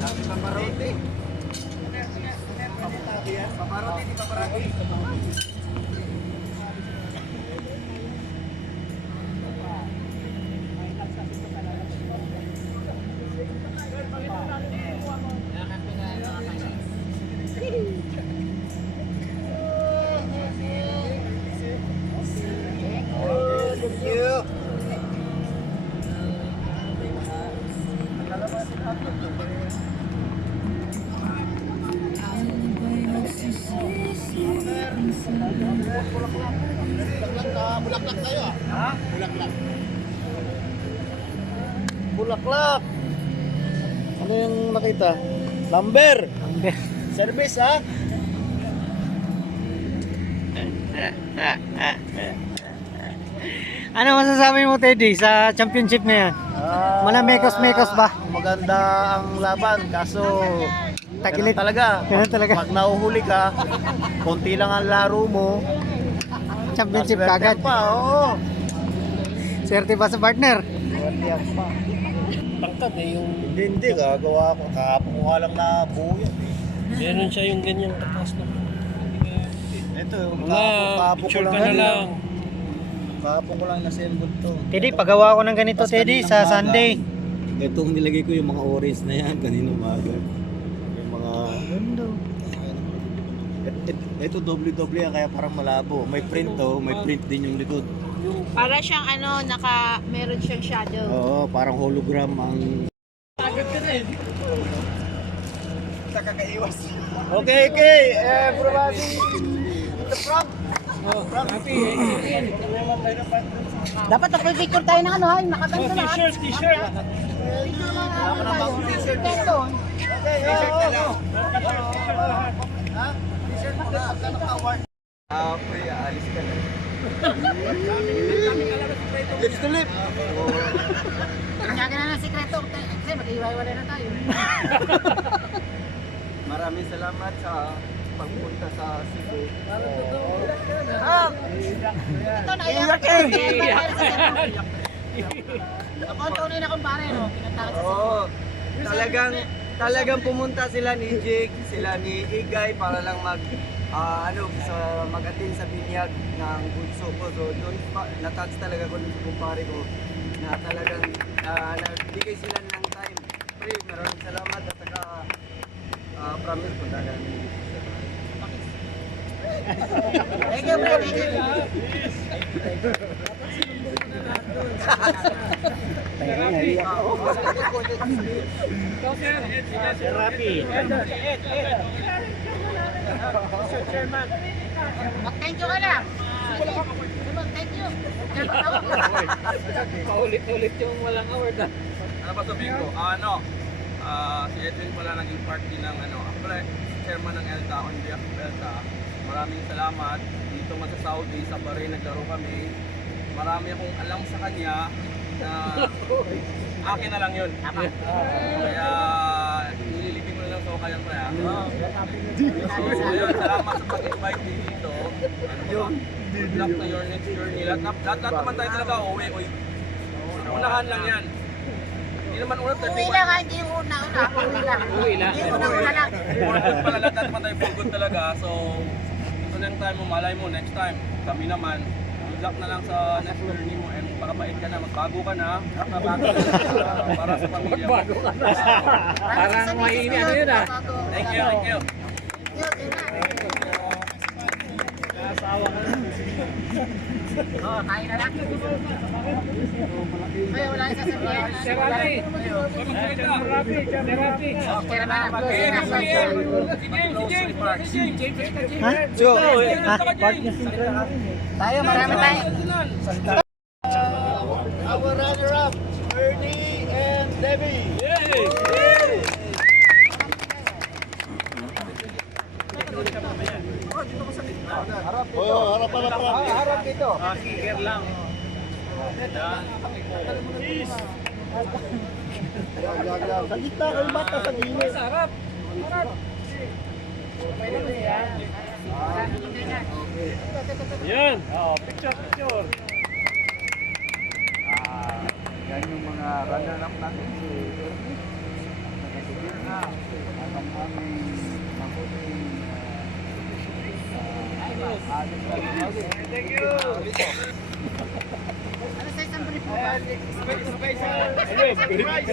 Paparote. Paparote, di paparote. Bulaklak tayo ah. Ha? Bulaklak. Bulaklak. Ano yung nakita? Number. Number. Service ha? Ano masasabi mo, Teddy, sa championship na yan? Malamekos-mekos ba? Maganda ang laban kaso Takilit. ganun talaga. Ganun talaga. Pag nahuhuli ka, konti lang ang laro mo. Championship Swerte kagad. pa, oo. Swerte pa sa partner. Tangkad eh, yung Hindi, gagawa ko. Kahapon ko nga lang na buo yan. meron siya yung ganyang taas na. Ito, Wala, picture ka na lang. Kahapon ko lang na-assemble to. Teddy, pagawa ko ng ganito, Teddy, sa Sunday. Itong nilagay ko yung mga orange na yan kanina umaga. Yung mga... Ito doble-doble yan kaya parang malabo. May print to, may print din yung likod. Para siyang ano, meron siyang shadow. Oo, parang hologram ang... Agad ka na eh. Nakakaiwas. Okay, everybody. The front. Happy. Dapat nagpipicture tayo ng ano, ay nakaganto na. T-shirt, t-shirt. Ako na bang t-shirt na lang. Okay, t-shirt na lang. Ha? T-shirt mo na. Magkano ka award? Pre, alis ka na. Lips to lip. Kanya na ng sikreto. Kasi mag-iwaiwalay na tayo. Maraming salamat sa pagpunta sa Cebu. Ito, naiyak ka. Ako, tunay na kumpare, no? Pinatakas sa Oo. Talagang pumunta sila ni Jake, sila ni Igay para lang mag-attend sa binyag ng bunso ko. So doon na-touch talaga ko ng kumpare ko na talagang nagbigay sila ng time. Pre, maraming salamat at saka promise ko talagang Thank you, bro. Thank you. Thank you ka na. Thank you. Paulit-ulit yung walang award ah. Ano pa sabihin ko? Si Edwin pala naging part din ng ako pala chairman ng ELTA on behalf of ELTA. Maraming salamat. Dito man sa Saudi, sa Bahrain naglaro kami. Marami akong alam sa kanya na akin na lang yun. Kaya nililipin ko na lang sa kanyang kaya. So yun, salamat sa pag-invite din dito. Good luck to your next journey. Lahat naman tayo talaga uwi. Unahan lang yan. Hindi naman una Uwi lang, hindi yung una-una. Uwi lang. Hindi una-una lang. Good pala lahat naman tayo for good talaga. So, ito na yung time mo, malay mo, next time, kami naman, good luck na lang sa next journey mo and pakabait ka na, magbago ka na, para sa pamilya mo. Magbago ka na. Parang may ano yun ah. Thank you, thank you. Kain na lang. Ay, wala yung sasabihin. Therapy. Therapy. Kaya naman, Ha? Ha? Partner. tayo, marami tayo. our runner-up, Ernie and Debbie. Harap dito. Kicker lang. Sa gitna kayo bata sa gilid. Sarap. Yan. Picture, picture. Yan yung mga runner-up natin si Ernie. Thank you. Ano sa isang brief mo ba?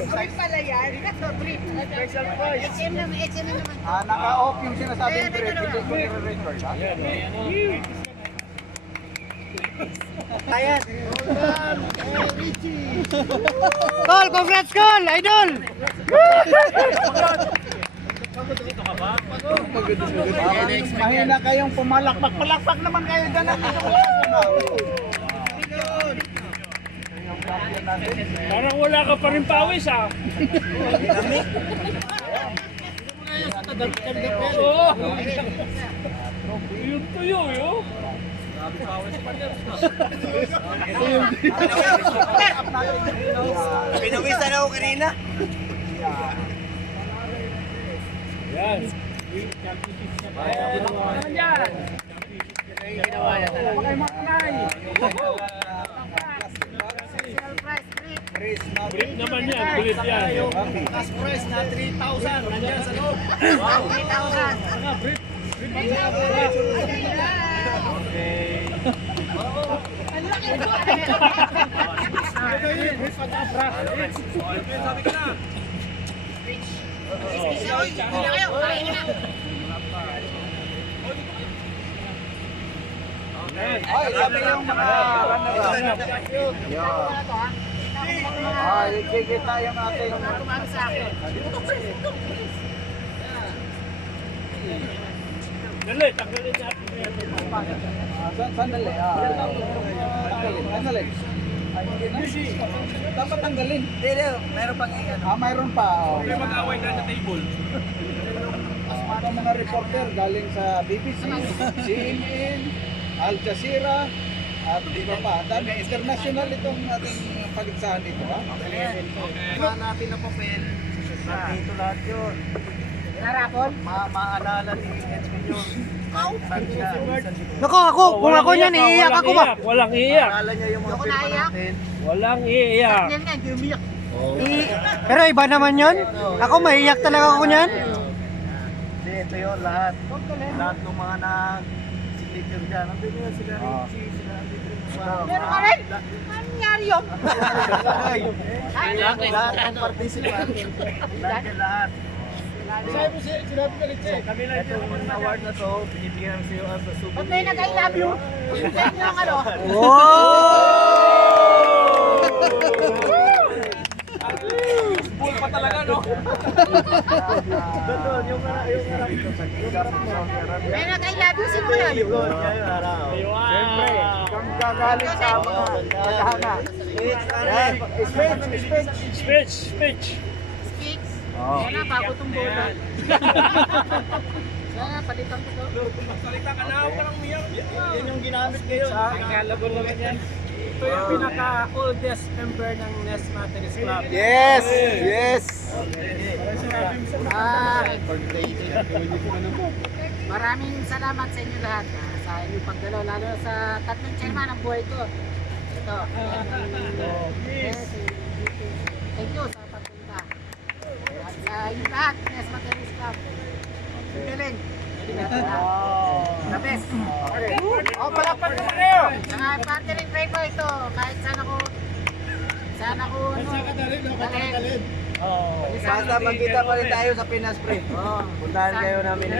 Brief pala yan. Ito, brief. Special price. HM naman, HM na naman. Naka-off yung sinasabing brief. Hindi ko nire-record. Ayan. Call, congrats, call, idol. Mahina kayong pumalakpak. Palakpak naman kayo dyan. Parang wala ka pa rin pawis ah. Oo. Yung tuyo yun. Pinawisan ako kanina. Yan. Special price, brief. Brief naman yan. Brief yan. Cash price na 3,000. Nandiyan sa loob. 3,000. Ay, sabi yung mga runner-up. Ay, kikita yung ating... Tumami sa akin. Dali, tanggalin natin yan. Sandali. Tanggalin. Dapat tanggalin. Hindi, meron pang iyan. Mayroon pa. May mag-away na sa table. Mga mga reporter galing sa BBC, CNN, Al Jazeera, at iba pa. Dami international itong ating paligsahan dito. Mga natin na papel. Dito lahat yun. Narapon? Maalala ni Edwin yun. Nako, kung ako niyan, iiyak ako ba? Walang iiyak. Maalala niya yung mga Ako pirma naiyak. natin. Walang iiyak. Yan nga, hindi umiyak. Pero iba naman yun. Ako, maiiyak talaga ako niyan. Hindi, ito yun lahat. Lahat ng mga nag-signature dyan. Nandun yun sila Richie, sila Meron ka rin? Ano nangyari yun? Lahat ng participant. Lahat. Itong award na to, binibigyan sa iyo as a souvenir. Ba't may nag-I love you? Check nyo ang ano? Full pa talaga, no? Doon, yung May nag-I love you? Sino yun? Siyempre, kung gagaling sa mga paghanga. Speech. Kicks? Yan na, bago itong bola. Sana, palitan ko to. Salita ka na, huwag ka lang umiyak. Yun yung ginamit ngayon. Kalaban naman yan. Ito yung pinaka-oldest member ng Nest Methodist Club. Yes! Maraming salamat sa inyo lahat sa inyong pagdalaw, lalo na sa tatlong chairman ng buhay ko. Ito. Thank you sa pagpunta. At sa inyong lahat, Nest Methodist Club. Galing. The best. Palakpak naman kayo! Mga partner in crime ko ito, kahit saan ako dalhin. Basta magkita pa rin tayo sa Pinas Pre. Puntahan kayo namin.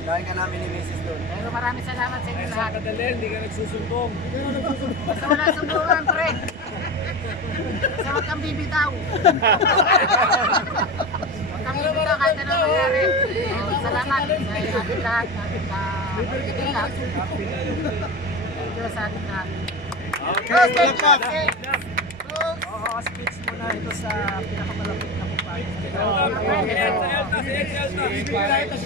Puntahan ka namin ni Mrs. doon. Pero maraming salamat sa inyo lahat. Kadali, hindi ka nagsusumbong. Basta wala sumbungan, pre. Basta huwag kang bibitaw. Huwag kang bibitaw kahit ano mangyari. Salamat sa ating lahat. Pagkikita. Thank you sa ating lahat. Thank you. Speech muna ito sa pinakamalapit na kumpanya. Sa Elta.